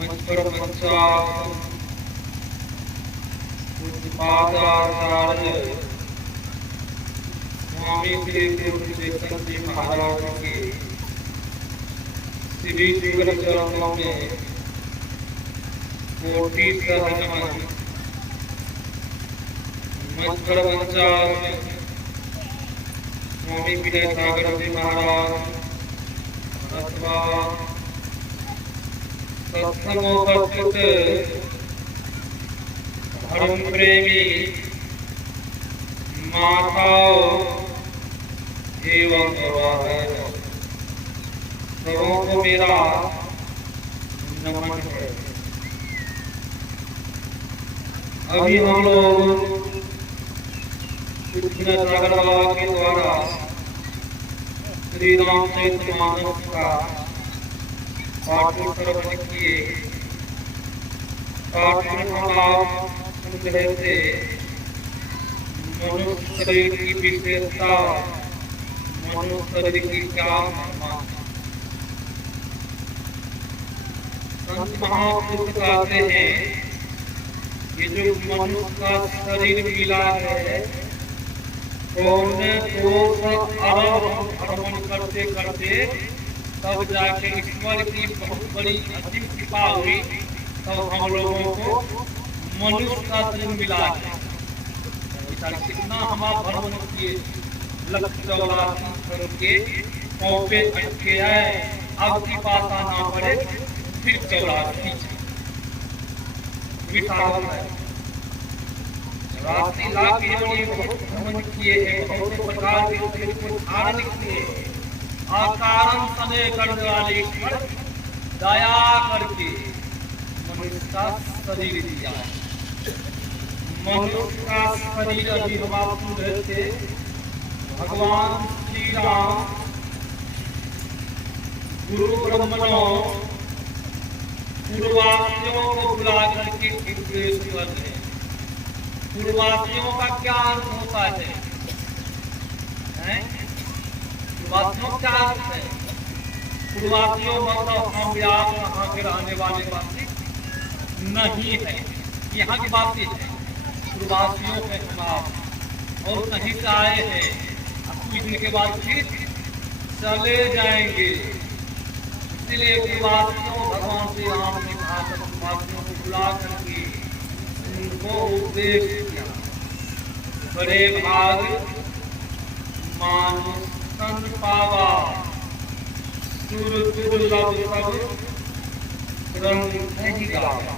मच्छर पंचायत पूज्यपादाचार्य स्वामी श्री गुरु चेतन जी महाराज के श्री युगल चरणों में कोटि नमन। मच्छर पंचायत स्वामी विजय सागर जी महाराज अथवा सत्संगोपस्थित धर्म प्रेमी माताओं एवं बहनों, सबों को मेरा नमन है। अभी हम लोग सागर बाबा के द्वारा श्री रामचरितमानस का पाठोत्तर किए। पाठ हम आप सुन रहे थे। मनुष्य शरीर की विशेषता, मनुष्य शरीर की क्या महिमा। संत महापुरुष कहते हैं कि जो मनुष्य का शरीर मिला है, पौने 200 अरब भ्रमण करते करते तब जाके ईश्वर की बहुत बड़ी असीम कृपा हुई, तब हम लोगों को मनुष्य का शरीर मिला है। कितना हमारा भ्रमण किए, 184 के पाँव पे अटके है। अब की पास आना पड़े फिर 84 राशि लाख बहुत भ्रमण किए हैं, बहुत प्रकार के शरीर को धारण किए। आकारण समय करने वाले ईश्वर दया करके मनुष्य का शरीर दिया। मनुष्य का शरीर अभी हम आप सुन रहे थे। भगवान श्री राम गुरु ब्रह्मणों पूर्ववासियों को बुला करके उपदेश कर रहे। पूर्ववासियों का क्या अर्थ होता है? पूर्ववासियों क्या अर्थ है? पूर्ववासियों मतलब हम यहाँ के रहने वाले वासी नहीं है, यहाँ की बात है। पूर्ववासियों में हम आप और कहीं से आए हैं, कुछ दिन के बाद फिर चले जाएंगे। इसलिए पूर्ववासियों भगवान श्री राम ने कहा पूर्ववासियों को बुला करके उनको उपदेश किया। बड़े भाग मानुष तन पावा, सुर दुर्लभ सब ग्रंथ ही गावा।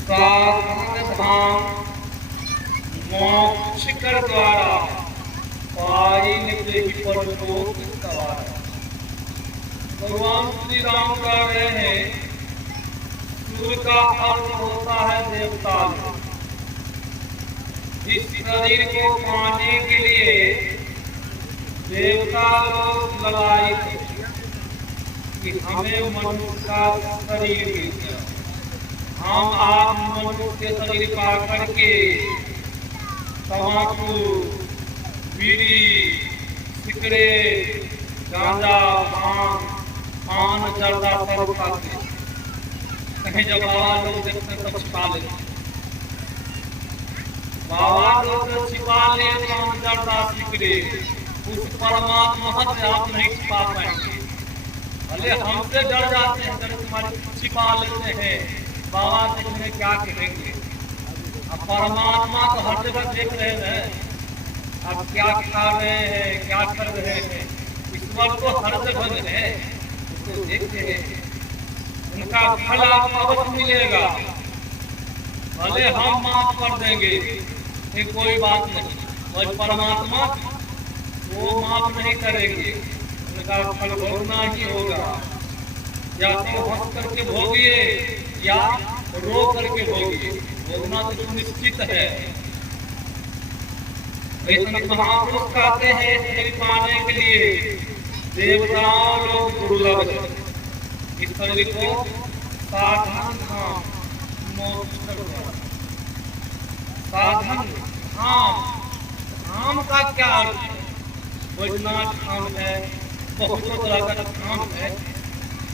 साधन धाम मोक्ष कर द्वारा, पाई निकले ही परलोक सवारा। भगवान श्री राम कह रहे हैं, सूर्य का अर्थ होता है देवता। इस शरीर को पाने के लिए देवता लोग लड़ाई कि हमें मनुष्य का शरीर मिल गया। हम आप मनुष्य के शरीर पा करके तम्बाकू, बीड़ी, सिगरेट, गांजा, भांग, पान, जर्दा सब खाते। कहीं जब बाबा लोग देखते तब छिपा लेते। बाबा लोग छिपा ले पान, जर्दा, सिगरेट, उस परमात्मा से आप नहीं छिपा पाएंगे। भले हमसे डर जाते हैं, अगर तुम्हारे छिपा लेते हैं, बाबा से तुम्हें क्या कहेंगे? अब परमात्मा तो हर जगह देख रहे हैं, अब क्या खा रहे हैं, क्या कर रहे हैं। ईश्वर तो हर जगह है, उसको देखते हैं। उनका फल आपको अवश्य मिलेगा। भले हम माफ कर देंगे, ये कोई बात नहीं, और परमात्मा वो माफ नहीं करेंगे, उनका फल भोगना ही होगा। या तो हंस करके भोगिए या रो करके भोगिए, भोगना तो सुनिश्चित है। महापुरुष कहते हैं शरीर पाने के लिए देवताओं लोग दुर्लभ है। इस शरीर को साधन धाम मोक्ष साधन धाम, धाम का क्या अर्थ है? वैद्यनाथ धाम है, बहुत तरह का धाम है।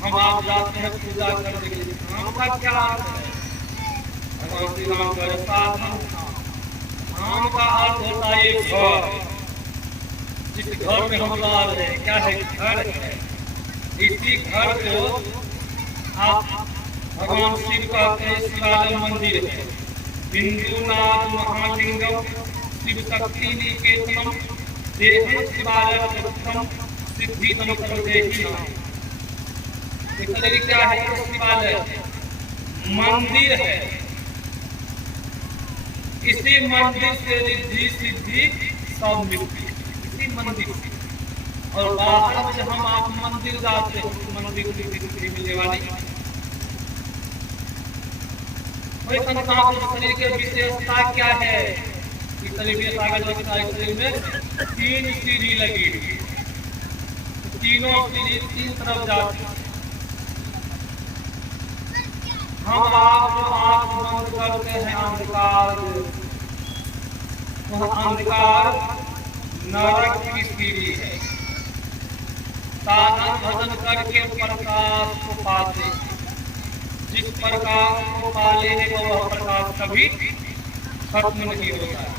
हम आप जाते हैं पूजा करने के लिए, धाम का क्या अर्थ है? भगवान श्री राम का साधन धाम का अर्थ होता है घर, जिस घर में हम रह रहे हैं, क्या है? घर है। इसी घर को आप भगवान शिव कहते हैं शिवालय मंदिर है। बिंदुनाथ महालिंगम शिव शक्ति निकेतनम देहम शिवालय प्रथम सिद्धिदम सर्वदेहिनाम। इसलिए क्या है? शिवालय मंदिर है। इसी मंदिर से रिद्धि सिद्धि सब मिलती है, इसी मंदिर से। और बाहर में जब हम आप मंदिर जाते हैं, मंदिर की रिद्धि मिलने वाली वही संस्थाओं के शरीर की विशेषता क्या है? इस शरीर में 3 सीढ़ी लगी हुई, तीनों सीढ़ी 3 तरफ जाती है। हम आप जो आंख बंद करते हैं अंधकार, वह अंधकार नरक की सीढ़ी है। साधन भजन करके प्रकाश को पाते हैं। जिस प्रकाश को पा लेने को वह प्रकाश कभी खत्म नहीं होता है।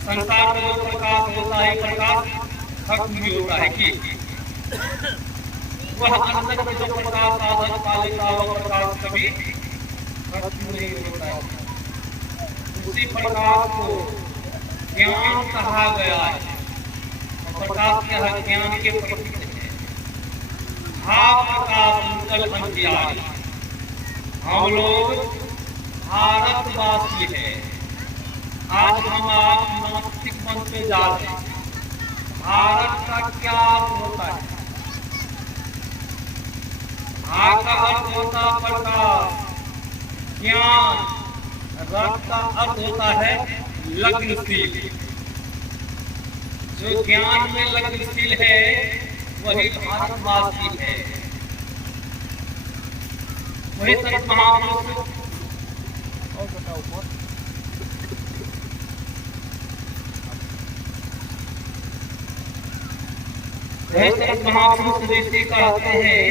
संसार में जो प्रकाश होता है प्रकाश खत्म भी होता है कि वह अंदर में जो प्रकाश साधन पा लेता है वह प्रकाश कभी खत्म नहीं होता है। उसी प्रकाश को ज्ञान कहा गया है। प्रकाश क्या है? ज्ञान के प्रतीक है। हा प्रकाश निकल अंधियार। हम लोग भारतवासी हैं। आज हम आप नास्तिक बनते जा रहे हैं। भारत का क्या अर्थ होता है? भारत का अर्थ होता प्रकाश, ज्ञान। रक्त का अर्थ होता है लग्नशील। जो ज्ञान में लग्नशील है वही भारतवासी है। वही संत महापुरुष ऋषि कहते हैं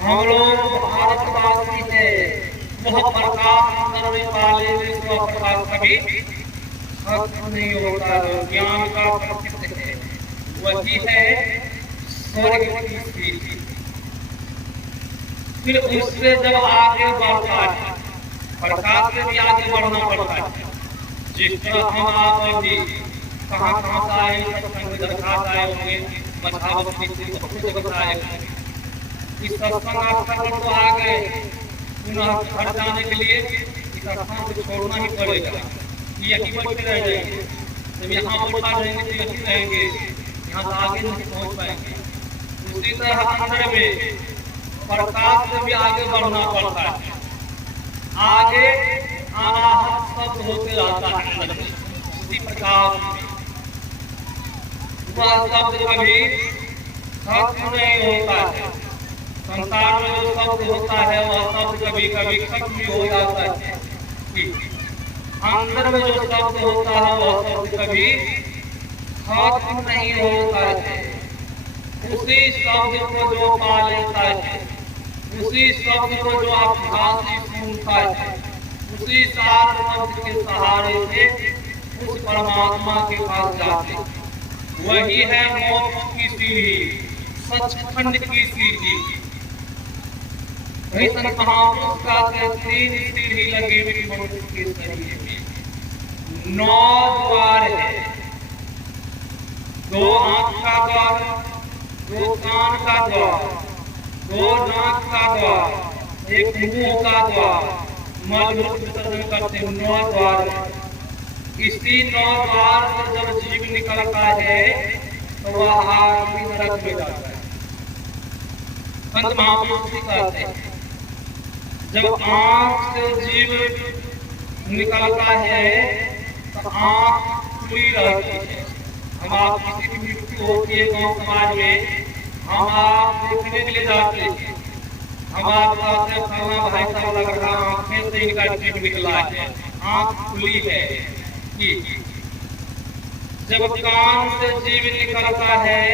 हम लोग भारतवासी है। वह प्रकाश अंदर में पाले विश्व प्रकाश कभी खत्म नहीं होता है। ज्ञान का प्रसिद्ध है, वही है स्वर्ग की सीढ़ी। फिर उससे जब आगे बढ़ता है, प्रकाश से भी आगे बढ़ना पड़ता है। जिस तरह हम आप अभी कहाँ कहाँ से आए, सत्संग आए होंगे, मछावती बहुत जगह आए। इस सत्संग स्थल को आ गए, पुनः घर जाने के लिए इस स्थान को छोड़ना ही पड़ेगा। यही बैठे रह जाएंगे, जब यहाँ बैठा रहेंगे तो यही रहेंगे, यहाँ से आगे नहीं पहुँच पाएंगे। उसी तरह अंदर में प्रकाश से भी आगे बढ़ना पड़ता है। आगे अनाहत शब्द होते रहता है अंदर में, उसी प्रकाश में वह शब्द कभी खत्म नहीं होता है। संसार में जो शब्द होता है वह शब्द कभी कभी खत्म भी हो जाता है। अंदर में जो शब्द होता है वह शब्द कभी खत्म नहीं होता है। उसी शब्द को जो पा लेता है, उसी शब्द को जो अभ्यास सुनता है, उसी सार शब्द के सहारे से उस परमात्मा के पास जाते। वही है मोक्ष की सीढ़ी, सचखंड की सीढ़ी। वही संत महापुरुष का 3 सीढ़ी लगी हुई मनुष्य के शरीर में। 9 द्वार है। 2 आंख का द्वार, 2 कान का द्वार, 2 नाक का द्वार, 1 मुंह का द्वार, मल मूत्र विसर्जन करते हैं। 9 द्वार। इसी 9 द्वार से जब जीव निकलता है तो वह आदमी नरक में जाता है। संत महापुरुष कहते हैं जब आंख से जीव निकलता है तो आंख खुली रहती है। हम आप किसी की मृत्यु होती है गांव समाज में, हम आप देखने के लिए जाते हैं। हम आप कहते हैं खाना भाई साहब लग रहा आंखें से इनका जीव निकला है, आंख खुली है। जब कान से जीव निकलता है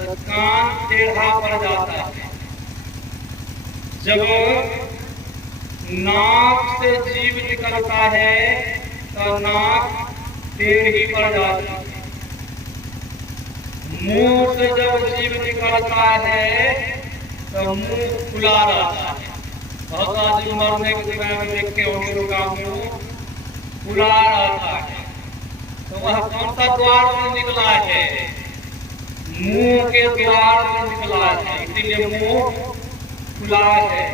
तो कान टेढ़ा पड़ जाता है। जब नाक से जीव निकलता है तो नाक टेढ़ी पड़ जाती है। मुंह से जब जीव निकलता है तो मुंह खुला रहता है। बहुत आदमी मरने के समय में देखते होंगे लोग मुंह खुला रहता है। तो वह कौन सा द्वार से निकला है? मुंह के द्वार से निकला है, इसीलिए मुंह खुला है।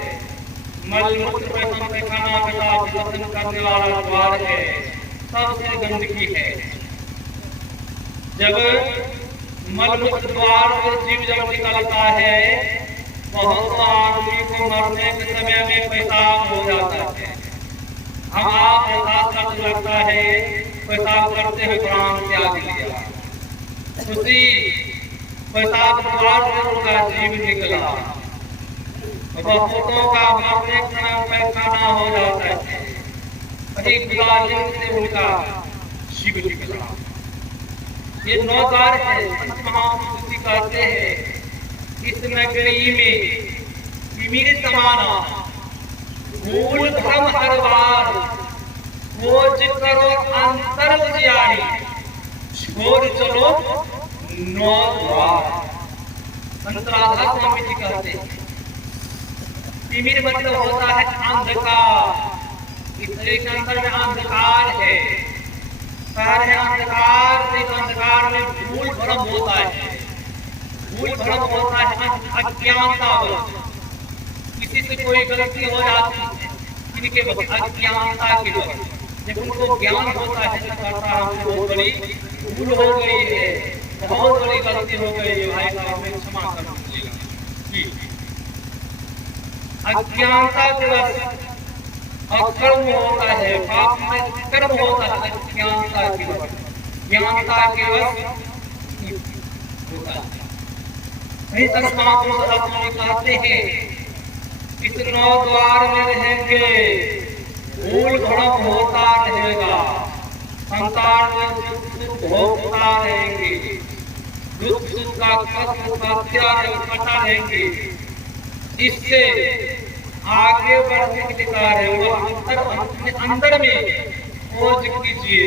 मल मूत्र पैखाना पेशाब विसर्जन करने वाला द्वार है, सबसे गंदगी है। जब मल मूत्र द्वार से जीव जब निकलता है, बहुत आदमी को मरने के समय में पेशाब हो जाता है। हम आप एहसास करने लगता है पेशाब करते हुए प्राण त्याग लिया। उसी पेशाब द्वार से उनका जीव निकला। बहुतों का मरने के समय पैखाना हो जाता है, वही गुलालिंग से उनका जीव निकला। ये 9 द्वार है। महापुरुष कहते हैं इस नगरी में तिमिर समाना भूल भ्रम हर बार, खोज करो अंतर उजियारी, छोड़ चलो 9 द्वार। संत राधा स्वामी जी कहते हैं तिमिर मतलब होता है अंधकार। इस शरीर के अंदर में अंधकार है, सारे अंधकार से अंधकार में भूल भ्रम होता है। भूल भ्रम होता है अज्ञानता। किसी से कोई गलती हो जाती है, इनके अज्ञानता के वजह। जब उनको ज्ञान होता है तो कहता है बहुत बड़ी भूल हो गई है, बहुत बड़ी गलती हो गई है, भाई साहब हमें क्षमा कर दीजिएगा। अज्ञानता के वजह अकर्म होता है, पाप में कर्म होता है अज्ञानता के वजह। ज्ञानता के वजह होता है। नहीं कहते हैं इस 9 द्वार में रहेंगे भूल भ्रम होता रहेगा, संसार में भोगता रहेंगे, दुख सुख का कष्ट कटा रहेंगे। इससे आगे बढ़ने के लिए कार्य अंदर में खोज कीजिए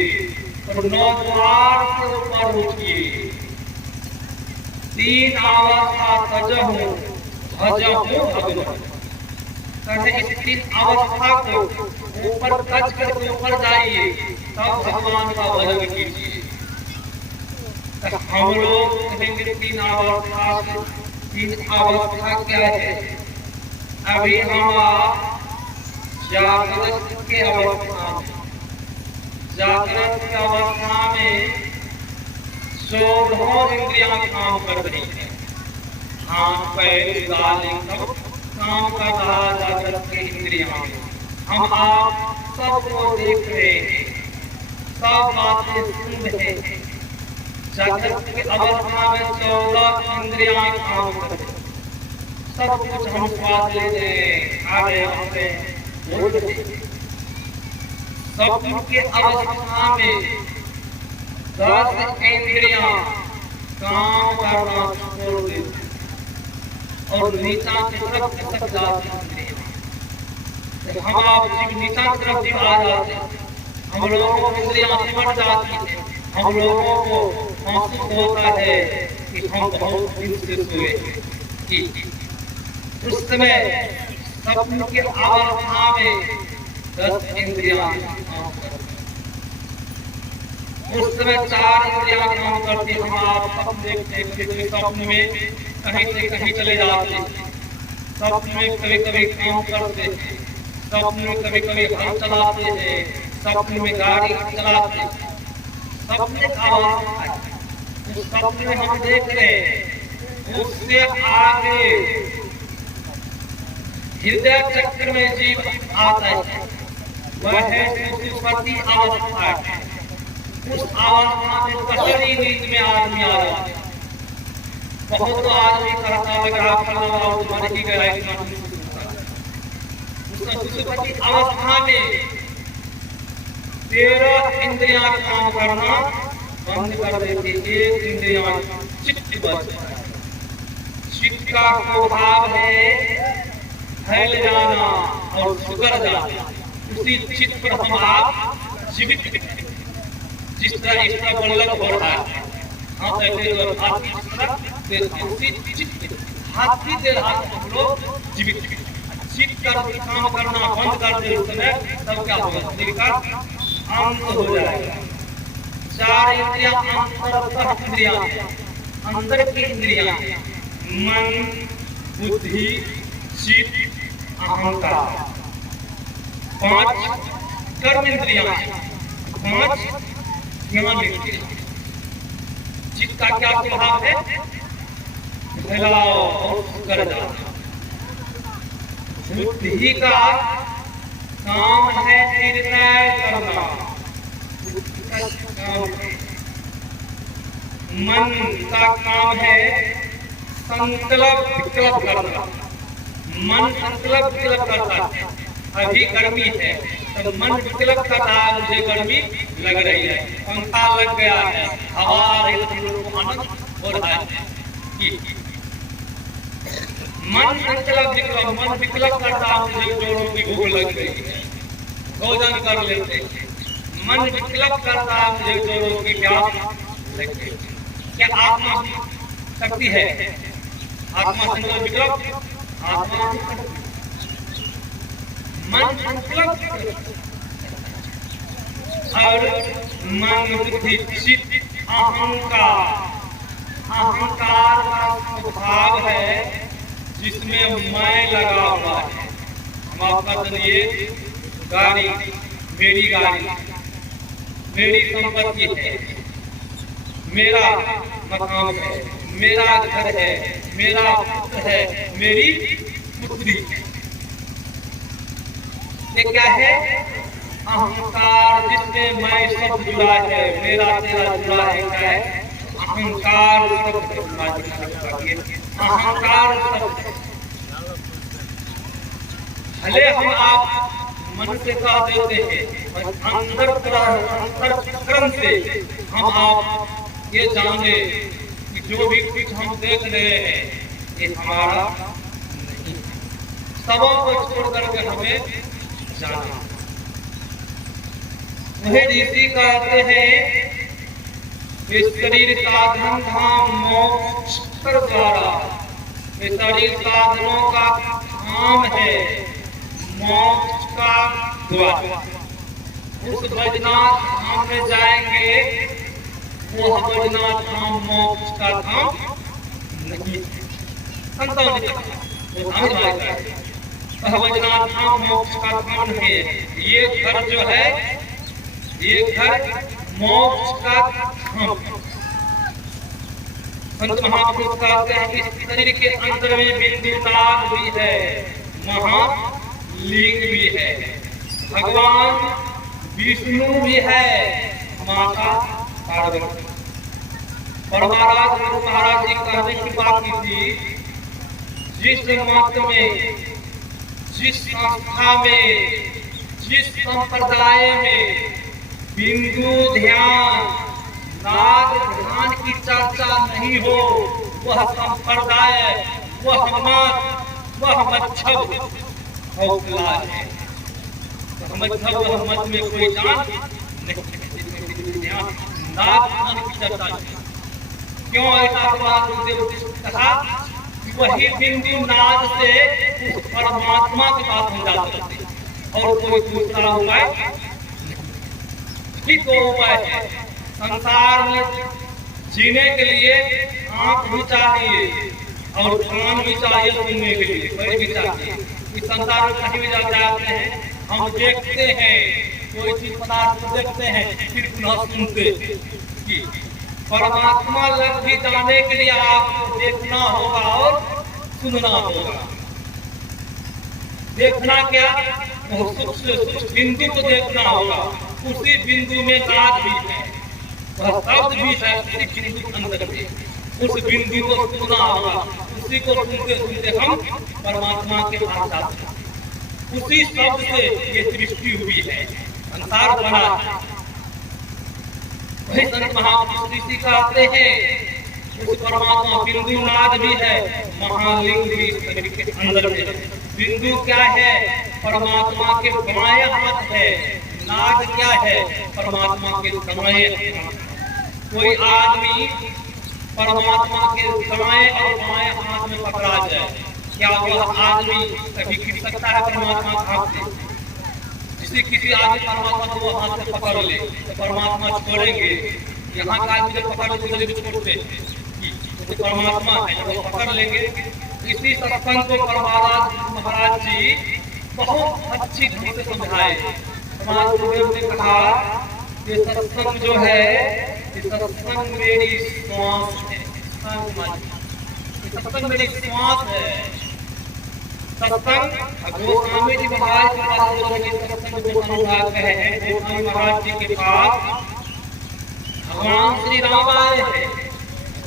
और 9 द्वार से ऊपर उठिए। 3 अवस्था तजहु भजहु भगवान। इस 3 अवस्था को ऊपर तज करके ऊपर जाइए, तब भगवान का भजन कीजिए। हम लोग कहेंगे 3 अवस्था। 3 अवस्था क्या है? अभी हम जागृत के अवस्था में, जागृत की अवस्था में 14 इंद्रियां काम कर रही है। हाथ पैर गाली सब काम कर रहा जागृत के इंद्रियां। हम आप सबको देख रहे हैं, सब बातें सुन रहे हैं। जागृत की अवस्था में 14 इंद्रियां काम कर रही, सब कुछ हम स्वाद ले रहे हैं, खा रहे हैं, बोल रहे हैं। स्वप्न की अवस्था में 10 इंद्रियां काम करना छोड़ देती और नीचा की तरफ खसक जाती हैं। हम आप जीव नीचा की तरफ जीव आ जाते हैं, हम लोगों को इंद्रियां सिमट जाती है। हम लोगों को महसूस होता है कि हम बहुत दिन से सोए हैं। उस समय स्वप्न की अवस्था में 10 इंद्रियां काम करती, उस समय 4 इंद्रियां काम करती। हम आप स्वप्न देखते स्वप्न में कहीं से कहीं चले जाते हैं, स्वप्न में कभी कभी काम करते हैं, स्वप्न में कभी कभी हल चलाते हैं, स्वप्न में गाड़ी चलाते हैं। स्वप्न का अवस्था है, उस स्वप्न में हम देख रहे हैं। उससे आगे हृदय चक्र में जीव आता है, वह है सुषुप्ति अवस्था है। उस अवस्था में गहरी नींद में आदमी आ जाता है। बहुत आदमी करता है मर ही गया। सुषुप्ति अवस्था में 13 इंद्रियां काम करना बंद कर देती, 1 इंद्रियां चित्त बचता है। का स्वभाव है फैल जाना और सुधर जाना। उसी चित्त पर हम आप जीवित जिस तरह इसका वर्णन हो रहा है, हम ऐसे हाथी उसी चित्त हाथी दे रहा हम लोग जीवित चित्त कर काम करना बंद कर दे उस समय, तब क्या होगा? शरीर का अंत हो जाएगा। चार इंद्रियां अंतरतः इंद्रियां, अंदर की इंद्रियां मन, बुद्धि, चित्त, अहंकार। पांच कर्म इंद्रियां, पांच ज्ञान इंद्रियां। चित्त का क्या स्वभाव है? फैलाओ और कर जाना। बुद्धि का काम है निर्णय करना। मन का काम है संकल्प विकल्प करना। मन संकल्प विकल्प करता है। अभी गर्मी है तो मन विकल्प कर रहा है, मुझे गर्मी लग रही है, पंखा लग गया है, हवा आ रही है, हम लोग को आनंद हो रहा है। मन संकल्प विकल्प, मन विकल्प करता है, मुझे जोड़ों की भूख लग गई है, भोजन कर लेते हैं। मन विकल्प करता है, मुझे जोड़ों की प्यास लग गई। क्या आत्मा शक्ति है? आत्मा संकल्प विकल्प, आत्मा मन संकल्प और मन बुद्धि चित्त अहंकार। अहंकार का स्वभाव है जिसमें मैं लगा हुआ है। हम आपका सुनिए, गाड़ी मेरी गाड़ी, मेरी संपत्ति है, मेरा मकान है, मेरा घर है, मेरा पुत्र है, मेरी पुत्री है। ये क्या है? अहंकार, जिसमें मैं सब जुड़ा है, मेरा तेरा जुड़ा है। क्या है? अहंकार सब जुड़ा है। अहंकार सब भले हम आप मन से कह देते हैं, अंतरकरण से हम आप ये जाने कि जो भी कुछ हम देख रहे हैं ये हमारा नहीं, सबों को छोड़ करके हमें जाना। वही ऋषि कहते हैं इस शरीर साधन धाम मोक्ष द्वारा। इस शरीर साधनों का काम है मोक्ष का द्वार। उस बैजनाथ धाम में जाएंगे, वो बैजनाथ धाम मोक्ष का धाम नहीं। संतों ने कहा वो धाम जाएगा, बैजनाथ धाम मोक्ष का धाम है। ये घर जो है, ये घर मोक्ष का धाम। संत महापुरुष कहते हैं कि इस शरीर के अंदर में बिंदु नाग भी है, महालिंग भी है, भगवान विष्णु भी है, माता पार्वती। और महाराज जी कहने की बात की थी, जिस मत में, जिस संस्था में, जिस संप्रदाय में बिंदु ध्यान, नाग ध्यान की चर्चा नहीं हो, वह संप्रदाय, वह मत, वह मच्छब हौसला है। मच्छब वह मत में कोई जान नहीं। नाग ध्यान की चर्चा नहीं। क्यों ऐसा कहा? वही बिंदु नाद से उस परमात्मा के पास हम जा सकते, और कोई दूसरा उपाय ही तो उपाय है। संसार में जीने के लिए आंख भी चाहिए और कान भी चाहिए, सुनने के लिए पैर भी चाहिए। इस संसार में कहीं भी जाते हैं, हम देखते हैं कोई चीज पदार्थ देखते हैं, फिर पुनः सुनते कि परमात्मा लग भी जाने के लिए आपको देखना होगा और सुनना होगा। देखना क्या? सूक्ष्म बिंदु को देखना होगा। उसी बिंदु में नाद भी है, वह शब्द भी है उसी बिंदु के अंदर में। उस बिंदु को सुनना होगा। उसी को सुनते सुनते हम परमात्मा के पास जाते हैं। उसी शब्द से ये सृष्टि हुई है, संसार बना है। वही संत महापुरुष ऋषि कहते हैं उस परमात्मा बिंदु नाद भी है, महालिंग भी शरीर के अंदर है। बिंदु क्या है? परमात्मा के बाएं हाथ है। नाद क्या है? परमात्मा के दाएं हाथ। कोई आदमी परमात्मा के दाएं और बाएं हाथ में पकड़ा जाए, क्या वह आदमी कभी गिर सकता है परमात्मा के हाथ से? किसी आदमी परमात्मा को हाथ से पकड़ ले तो परमात्मा छोड़ेंगे? यहाँ का आदमी जब पकड़ ले तो छोड़ते तो परमात्मा है, वो पकड़ लेंगे। इसी सत्संग को प्रहलाद महाराज जी बहुत अच्छी ढंग से समझाए। गुरुदेव ने कहा कि सत्संग जो है, सत्संग मेरी श्वास है। सत्संग मेरी श्वास है। सत्संग गोस्वामी जी महाराज के पास सत्संग को समझा कहे हैं। गोस्वामी महाराज जी के पास भगवान श्री राम आए हैं।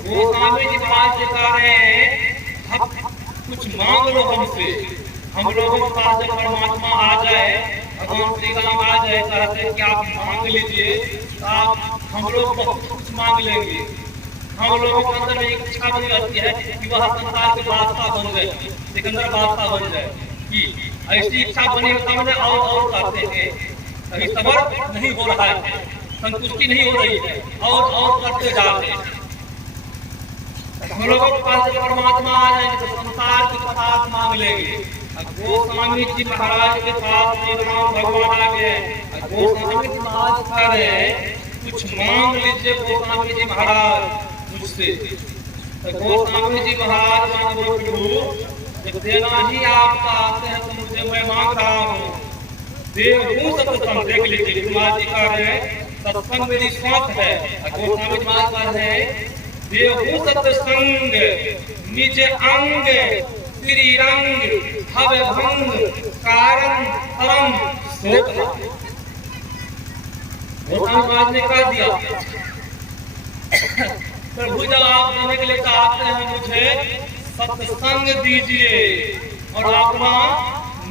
गोस्वामी जी महाराज जी कह रहे हैं कुछ मांग लो हमसे। हम लोगों के पास जब परमात्मा आ जाए, भगवान श्री राम आ जाए, कहते हैं कि आप मांग लीजिए तो आप हम लोग बहुत कुछ मांग लेंगे। हम लोगों के अंदर एक इच्छा बनी रहती है कि वह संसार के बादशाह बन जाए, सिकंदर बादशाह बन जाए। कि ऐसी इच्छा बनी सामने और करते हैं, कभी सबर नहीं हो रहा है, संतुष्टि नहीं हो रही है, और करते जा रहे हैं। हम लोगों के पास जब परमात्मा आ जाएंगे तो संसार के पदार्थ मांग लेंगे। गोस्वामी जी महाराज के पास श्री राम भगवान आ गए। गोस्वामी जी महाराज कह रहे हैं कुछ मांग लीजिए गोस्वामी जी महाराज मुझसे। तो गोस्वामी जी महाराज मांगो प्रभु, जब देना ही आप आते हैं तो मुझे मैं मांग रहा हूँ। देव सत्संग देख लीजिए, महाराज जी कह रहे हैं सत्संग मेरी श्वास है। गोस्वामी जी महाराज कह रहे हैं देव सत्संग निज अंग श्री रंग हव भंग कारण परम शोक। गोस्वामी महाराज ने कह दिया प्रभु जब आप देने के लिए चाहते हैं मुझे सत्संग दीजिए और अपना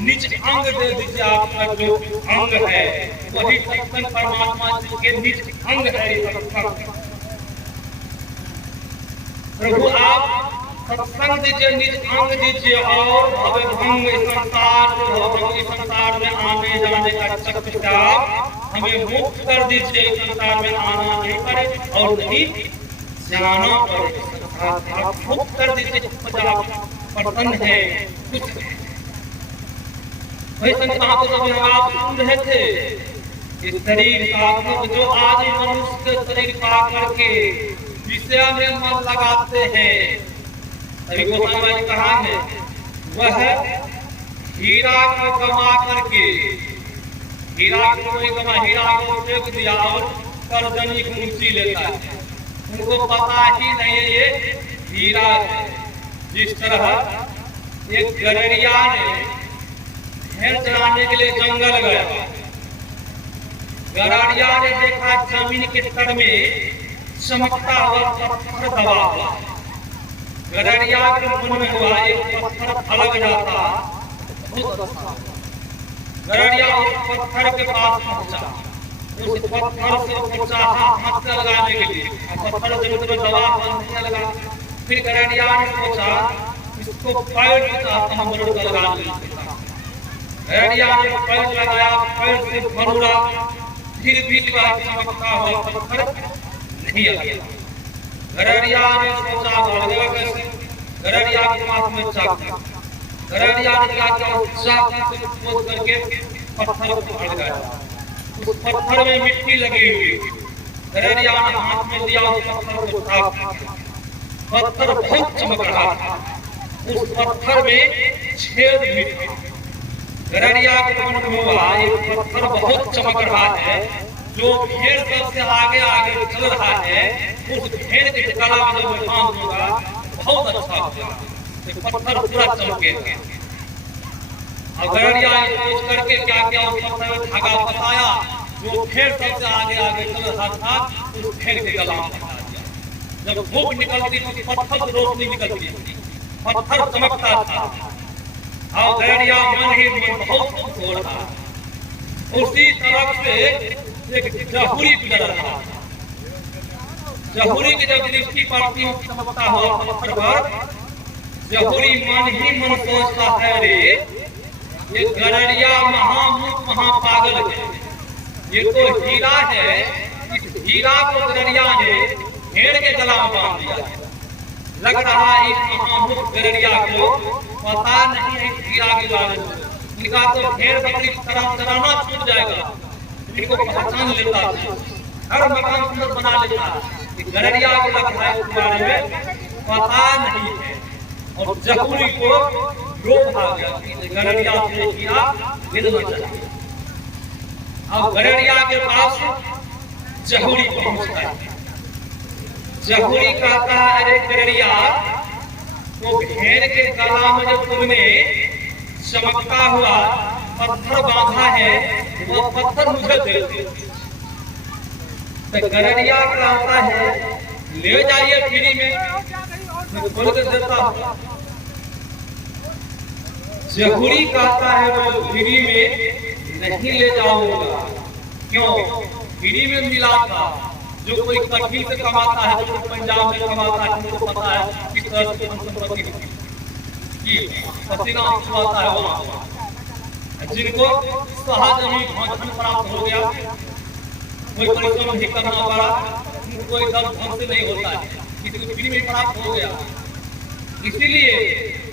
निज अंग दे दीजिए। आपका जो अंग है वही सत्संग परमात्मा के निज अंग है सत्संग। प्रभु आप सत्संग दीजिए, निज अंग दीजिए और भव भंग संसार में आने जाने का चक्र से आप हमें मुक्त कर दीजिए। संसार में आना नहीं पड़े और नहीं जाना पड़े, आप मुक्त कर दीजिए। प्रसन्न है कुछ वही संसार को आप सुन रहे थे। इस शरीर का जो आदि मनुष्य के शरीर पा करके विषय में मन लगाते हैं, अभी गोस्वामी जी कहा है वह हीरा को कमा करके, हीरा को फेंक दिया और कर्जनी को ऊंची लेता है। उनको पता ही नहीं है ये हीरा है। जिस तरह एक गड़रिया ने भेड़ चराने के लिए जंगल गया, गड़रिया ने देखा जमीन के तल में चमकता हुआ पत्थर दबा हुआ। गड़रिया के मन में हुआ एक पत्थर फलक जाता बहुत अच्छा। गड़रिया उस पत्थर के पास पहुंचा, उस पत्थर से पूछा हाथ से लगाने के लिए, पत्थर से उसको जवाब नहीं लगा। फिर गड़रिया ने पूछा इसको पैर से चाहता हूं मरुड़ लगा लेता। गड़रिया ने पैर लगाया, पैर से मरुड़ा, फिर भी वह चमकता हुआ पत्थर नहीं लगा। गड़रिया ने सोचा भागेगा कैसे? गड़रिया के पास में चाकू, गड़रिया ने क्या किया चाकू से खोद करके पत्थर को फाड़ गया। उस पत्थर में मिट्टी लगी हुई, गड़रिया ने हाथ में लिया, उस पत्थर को साफ। पत्थर बहुत चमक रहा था, उस पत्थर में छेद भी था। गड़रिया के मन में हुआ एक पत्थर बहुत चमक रहा है, जो भेड़ सबसे आगे आगे चल रहा है, उस भेड़ के गला में जब बांध दूंगा बहुत अच्छा होगा, तो पत्थर पूरा चमकेगा। और गड़रिया सोच करके क्या किया, उस पत्थर में धागा फंसाया, जो भेड़ सबसे आगे आगे चल रहा था उस भेड़ के गला में फंसा दिया। जब धूप निकलती तो पत्थर से रोशनी निकलती, पत्थर चमकता था और गड़रिया मन ही मन बहुत खुश हो रहा। उसी तरफ से एक जहुरी गुजर रहा, जहुरी की जब दृष्टि पड़ती है चमकता हुआ पत्थर पर, जहुरी मन ही मन सोचता है रे ये गरड़िया महामूर्ख महापागल है, ये तो हीरा है, इस हीरा को गरड़िया ने भेड़ के गला में बांध दिया है। लग रहा है इस महामूर्ख गरड़िया को पता नहीं है हीरा के बारे में, इनका तो भेड़ बकरी चराना छूट जाएगा, इनको पहचान लेता है, हर मकान सुंदर बना लेता है, गरड़िया को लग रहा है इसके बारे में पता नहीं है। और जहुरी को रोक आ गया कि गरड़िया से हीरा लेना चाहिए। अब गरड़िया के पास जहुरी पहुंचता है, जहुरी कहता है अरे गरड़िया, वो भेड़ के गला में जो तुमने चमकता हुआ पत्थर बांधा है वो पत्थर मुझे दे दो। तो गरड़िया कहता है ले जाइए फ्री में, मैं खोल के देता हूँ। जहुरी कहता है वो फ्री में नहीं ले जाऊंगा, क्यों? फ्री में मिला था, जो कोई कठिन से कमाता है, जो पंजाब में कमाता है, उनको पता है किस तरह से संपत्ति की पसीना छुआता है वहाँ, जिनको सहज ही धन प्राप्त हो गया, कोई परिश्रम नहीं करना पड़ा, उनको एकदम धन से नहीं होता है, किसी को फ्री में प्राप्त हो गया। इसीलिए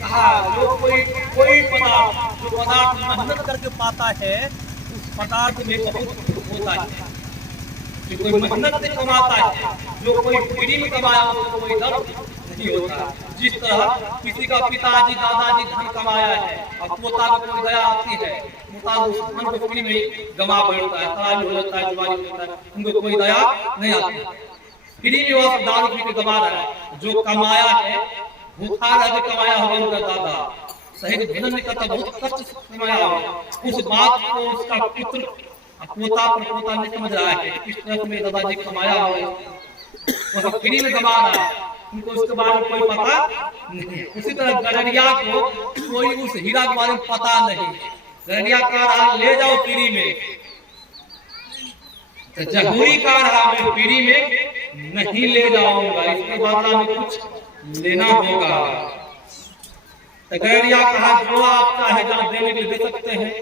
कहा जो कोई पदार्थ जो पदार्थ मेहनत करके पाता है उस पदार्थ में बहुत होता है, जो कोई मेहनत से कमाता है, जो कोई फ्री में कमाया उसको कोई दर्द नहीं होता। जिस तरह किसी का पिताजी दादाजी धन कमाया है और पोता को कोई दया आती है, पोता उस धन को फ्री में गंवा बैठता है, खराब हो जाता है, जुआरी हो जाता है, उनको कोई दया नहीं आती, फ्री में वह दारू पी के गंवा रहा है। जो कमाया है भूखा रह कमाया होगा उनका दादा, सही भोजन नहीं करता, बहुत कष्ट से कमाया होगा, उस बात को उसका पुत्र पोता पर पोता नहीं समझ रहा है, किस तरह से मेरे दादाजी कमाया होगा, वो फ्री में कमा रहा है, उनको उसके बारे में कोई पता नहीं। उसी तरह गरड़िया को कोई उस हीरा के बारे में पता नहीं, गरड़िया कह रहा ले जाओ फ्री में, तो जहुरी कह रहा मैं फ्री में नहीं ले जाऊंगा, इसके बदला में कुछ लेना होगा। तो गरड़िया कहा जो आप चाहे जहाँ देने के लिए दे सकते हैं।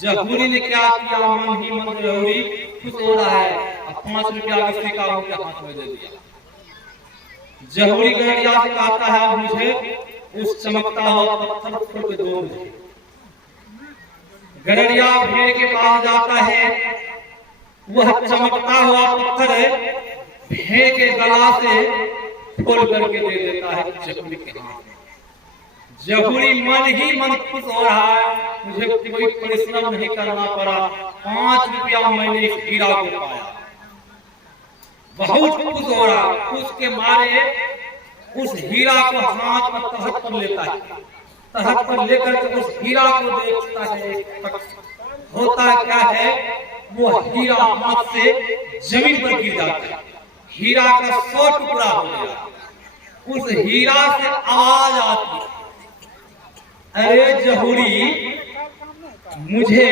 जहुरी ने क्या किया, मन ही मन जहुरी खुश हो रहा है, अब 5 रुपया किसी का उनके हाथ में दे दिया। जहुरी गरड़िया से कहता है मुझे उस चमकता हुआ पत्थर फोड़ के दो। गरड़िया भेड़ के पास जाता है, वह चमकता हुआ पत्थर भेड़ के गला से खोल करके दे देता है जहुरी के हाथ में। जहुरी मन ही मन खुश हो रहा है, मुझे कोई परिश्रम नहीं करना पड़ा, 5 रुपया मैंने इस हीरा को पाया, बहुत खुश हो रहा। खुश के मारे उस हीरा को हाथ में तहत पर लेता है, तहत पर लेकर के उस हीरा को देखता है, होता क्या है वो हीरा हाथ से जमीन पर गिर जाता है, हीरा का 100 टुकड़ा हो गया। उस हीरा से आवाज आती, अरे जहुरी, मुझे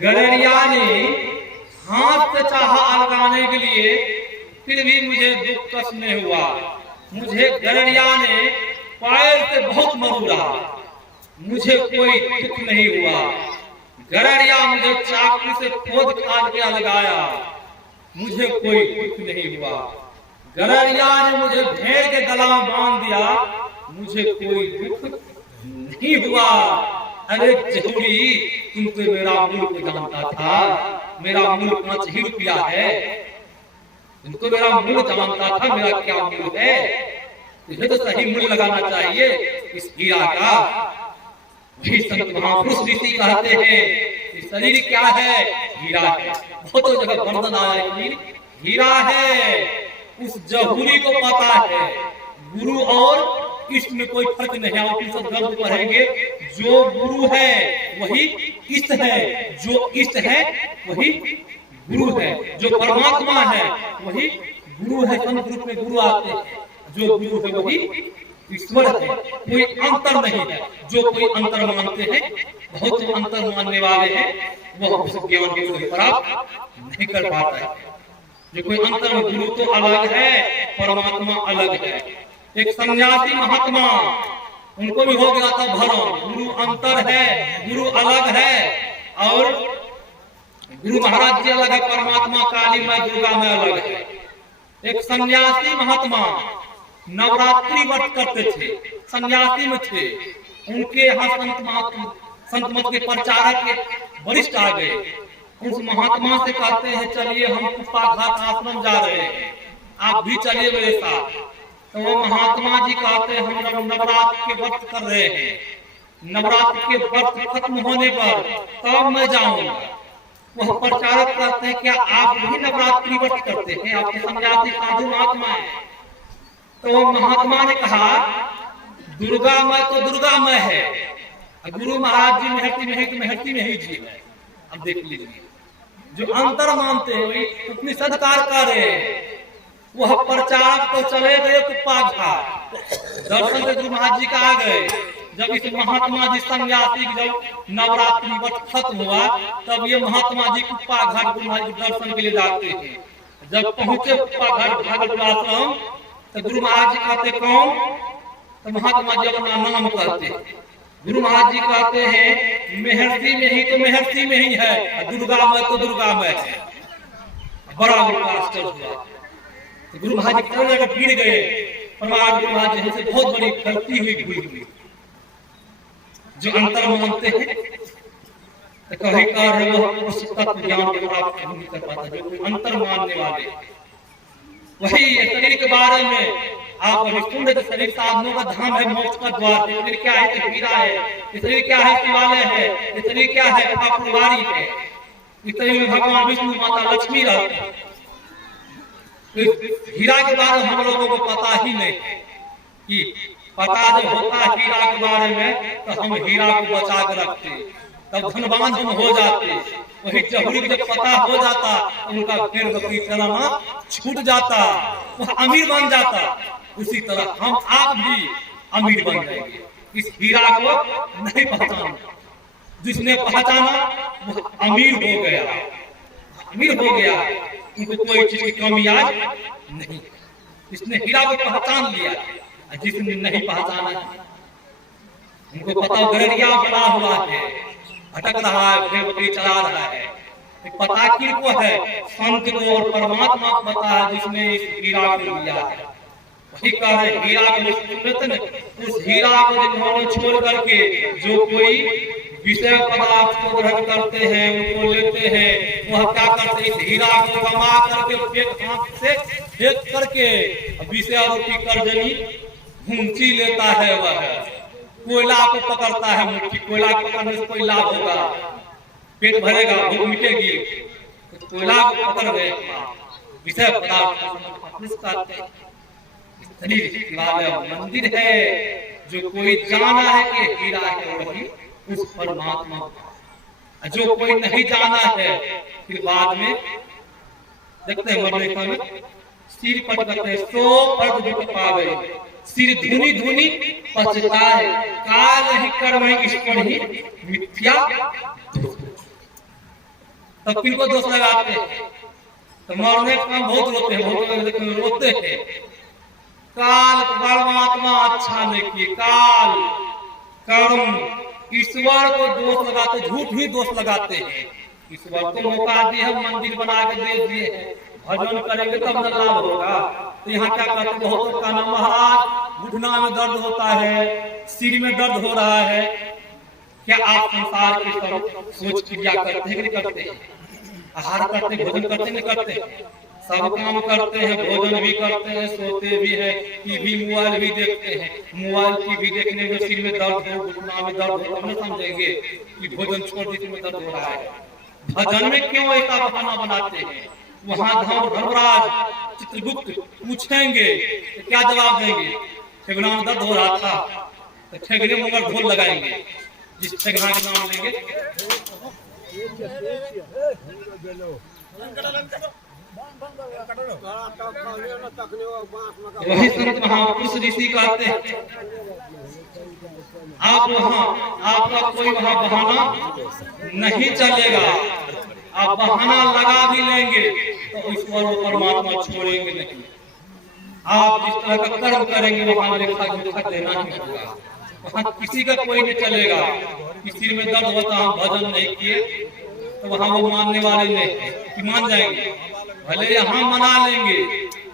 गरड़िया ने हाथ से चाहा अलगाने के लिए, फिर भी मुझे दुख कष्ट नहीं हुआ, मुझे गरड़िया ने पैर से बहुत मरोड़ा, मुझे कोई दुख नहीं हुआ। गरड़िया मुझे चाकू से खोद खाद के अलगाया, मुझे कोई दुख नहीं हुआ। गरड़िया ने मुझे भेड़ के गला में बांध दिया, मुझे कोई दुख नहीं हुआ। अरे जहुरी, तुम तो मेरा मुल्क जानता था, मेरा मुल्क 5 ही रुपया है, तुमको मेरा मुल्क जानता था, मेरा क्या मुल्क है, तुझे तो सही मूल्य लगाना चाहिए इस हीरा का। वही संत महापुरुष ऋषि कहते हैं शरीर क्या है, हीरा है। बहुत जगह वर्णन आया है हीरा है। उस जहुरी को पता है गुरु और इष्ट में कोई फर्क नहीं है। उपनिषद ग्रंथ पढ़ेंगे, जो गुरु है वही इष्ट है, जो इष्ट है वही गुरु है, जो परमात्मा है वही गुरु है। संत रूप में गुरु आते हैं, जो गुरु है वही ईश्वर है, कोई अंतर नहीं है। जो कोई अंतर मानते हैं, बहुत अंतर मानने वाले हैं, वह उस ज्ञान को प्राप्त नहीं कर पाता है। जो कोई अंतर में, गुरु तो अलग है, परमात्मा अलग है। एक सन्यासी महात्मा, उनको भी हो गया था भ्रम, गुरु अंतर है, गुरु अलग है, और गुरु महाराज जी अलग है, परमात्मा काली माँ दुर्गा में अलग है। एक सन्यासी महात्मा नवरात्रि व्रत करते थे, सन्यासी में थे, उनके यहाँ संत मत के प्रचारक के वरिष्ठ आ गए, उस महात्मा से कहते हैं चलिए हम कुप्पाघाट आश्रम जा रहे हैं, आप भी चलिए मेरे साथ। तो वो महात्मा जी कहते हैं हम लोग नवरात्र के व्रत कर रहे हैं, नवरात्र के व्रत खत्म होने पर तब मैं जाऊंगा। वह प्रचारक कहते हैं क्या आप भी नवरात्रि व्रत करते हैं, आपके सन्यासी साधु महात्मा है? तो महात्मा ने कहा दुर्गा माँ तो दुर्गा माँ है, गुरु महाराज जी मेहरती में है कि मेहरती में ही जी है। अब देख लीजिए, जो अंतर मानते हैं अपनी सदकार कर रहे हैं, वह प्रचारक तो चले गए कुप्पाघाट, दर्शन से गुरु महाराज जी का आ गए। जब इस महात्मा जी सन्यासी जब नवरात्रि व्रत खत्म हुआ, तब ये महात्मा जी कुप्पाघाट गुरु महाराज दर्शन के लिए जाते हैं। जब पहुंचे कुप्पाघाट भागवत आश्रम, तो गुरु महाराज जी कहते कौन? तो महात्मा जी अपना नाम कहते हैं। गुरु महाराज जी कहते हैं मेहरती में ही तो मेहरती में ही है, दुर्गा में तो दुर्गा में है। बड़ा उनका आश्चर्य हुआ। तो गुरु महाराज जी कहने लगे, गिर गए, परमात्मा गुरु महाराज जी हमसे बहुत बड़ी गलती हुई, भूल हुई। जो अंतर मानते हैं तो कहीं कर रहे हो उस तत्व ज्ञान को प्राप्त नहीं कर पाता। जो कोई अंतर मानने वाले, वही शरीर के बारे में आप अभी सुन रहे, शरीर साधनों का धाम है, मोक्ष का द्वार। शरीर क्या है? तो हीरा है। शरीर क्या है? शिवालय है। शरीर क्या है? फुलवारी है। इस शरीर में भगवान विष्णु, माता लक्ष्मी रहते हैं। हीरा के बारे में हम लोगों को पता ही नहीं कि पता जब होता हीरा के बारे में तो हम हीरा को बचा कर रखते, तब धनवान हम हो जाते। वही जहुरी जब पता हो जाता उनका फिर बकरी चलाना छूट जाता, वह अमीर बन जाता। उसी तरह हम आप भी अमीर बन जाएंगे। इस हीरा को नहीं पहचाना, जिसने पहचाना वह अमीर हो गया, अमीर हो गया। उनको कोई चीज की कमी आज नहीं। इसने हीरा को पहचान लिया, जिसने नहीं पहचाना उनको पता गररिया बना हुआ है, भटक रहा है, फिर बकरी चला रहा है। पता किसको है? संत को और परमात्मा को पता है, जिसने इस हीरा को लिया है। वही कह रहे हीरा को, उस हीरा को जिन्होंने छोड़ करके जो कोई विषय पदार्थ को ग्रहण करते हैं, उनको लेते हैं, वह क्या करते हैं? इस हीरा को कमा करके फेंक, हाथ से फेंक करके विषय रूपी कर्जनी घूंची लेता है। वह कोयला को पकड़ता है, मुट्ठी कोयला पकड़ने से कोई लाभ होगा, पेट भरेगा, भूख मिटेगी। तो कोयला को पकड़ गए, विषय पदार्थ मंदिर है। जो कोई जाना है कि हीरा है, वही उस परमात्मा। जो कोई नहीं जाना है, फिर बाद में देखते हैं मरने में सिर पट करते हैं, सो अर्ध भी पावे, सिर धुनी धुनी पछताए, काल ही कर्म इस पर ही मिथ्या। तब किनको दोष लगाते हैं? तो मरने का बहुत रोते हैं, बहुत रोते हैं। काल परमात्मा अच्छा नहीं किए, काल कर्म ईश्वर को दोष लगाते, झूठ ही दोष लगाते हैं। ईश्वर को मौका दिया, मंदिर बना के दे दिए, भजन करेंगे तब न लाभ होगा। तो यहाँ क्या कहते हैं? बहुत का नाम महाराज, घुटना में दर्द होता है, सिर में दर्द हो रहा है। क्या आप संसार के सब सोच क्रिया करते हैं कि नहीं करते? आहार करते, भोजन करते नहीं करते? सब काम करते हैं, भोजन भी करते हैं, सोते भी है, टीवी मोबाइल भी देखते हैं। मोबाइल टीवी देखने में सिर में दर्द हो, घुटना में दर्द हो, हम समझेंगे कि भोजन छोड़ दी में दर्द हो रहा है। भजन में क्यों ऐसा बहाना बनाते हैं? वहां धर्मराज चित्रगुप्त पूछेंगे तो क्या जवाब देंगे? ठेगना में दर्द हो रहा था तो ठेगने मुंगर ढोल लगाएंगे। जिस ठेगना के नाम लेंगे वही संत महापुरुष ऋषि कहते हैं, आप वहां आपका कोई वहां बहाना नहीं चलेगा। आप बहाना लगा भी लेंगे तो ईश्वर वो परमात्मा छोड़ेंगे नहीं। आप जिस तरह का कर्म करेंगे वहां लेखा जोखा देना ही होगा। वहां किसी का कोई नहीं चलेगा। किसी में दर्द होता हम भजन नहीं किए तो वहां वो मानने वाले नहीं कि मान जाएंगे। भले यहाँ मना लेंगे,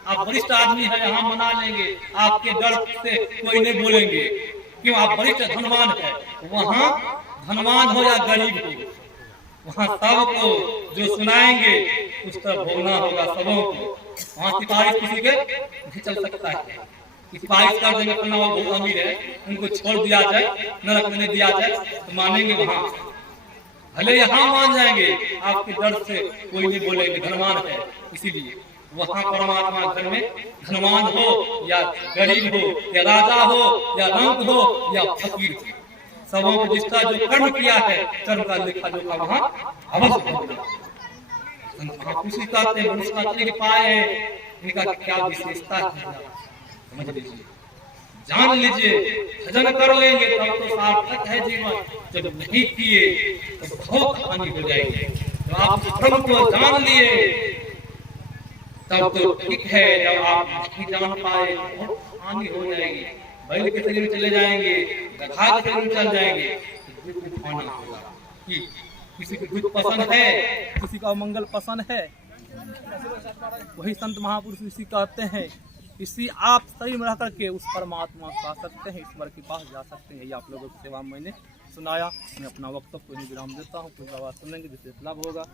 आप वरिष्ठ आदमी है यहाँ मना लेंगे, आपके डर से कोई नहीं बोलेंगे। क्यों? आप वरिष्ठ धनवान है। वहाँ धनवान हो या गरीब हो, वहाँ सबको जो सुनाएंगे उस तरह भोगना होगा सबों को। वहाँ सिफारिश किसी के नहीं चल सकता है। सिफारिश कर देंगे अपना वो बहुत अमीर है, उनको छोड़ दिया जाए, नरक में नहीं दिया जाए तो मानेंगे वहाँ। भले यहाँ मान जाएंगे, आपके डर से कोई नहीं बोलेंगे, धनवान है। इसीलिए वहाँ परमात्मा घर में धनवान हो या गरीब हो या राजा हो या रंग हो या फकीर हो, सबों को जिसका जो कर्म किया है कर्म का लेखा जोखा वहाँ अवश्य होगा। खुशी कहते हैं मनुष्य कहते हैं पाए इनका क्या विशेषता है समझ लीजिए, जान लीजिए। भजन कर लेंगे तब तो सार्थक है जीवन, जब नहीं किए तो बहुत हानि हो जाएगी। जब आप धर्म को जान लिए तब तो ठीक है, जब आप नहीं जान पाए बहुत हानि हो जाएगी। बैल के शरीर में चले जाएंगे, गधा के शरीर में चल जाएंगे, तो दुख उठाना होगा। कि किसी को दुख पसंद है, किसी का मंगल पसंद है, वही संत महापुरुष इसी कहते हैं। इसी आप शरीर में रह करके उस परमात्मा को पा सकते हैं, ईश्वर के पास जा सकते हैं। ये आप लोगों की सेवा मैंने सुनाया। मैं अपना वक्तव्य को विराम देता हूँ। कुछ बात सुनेंगे जिससे लाभ होगा।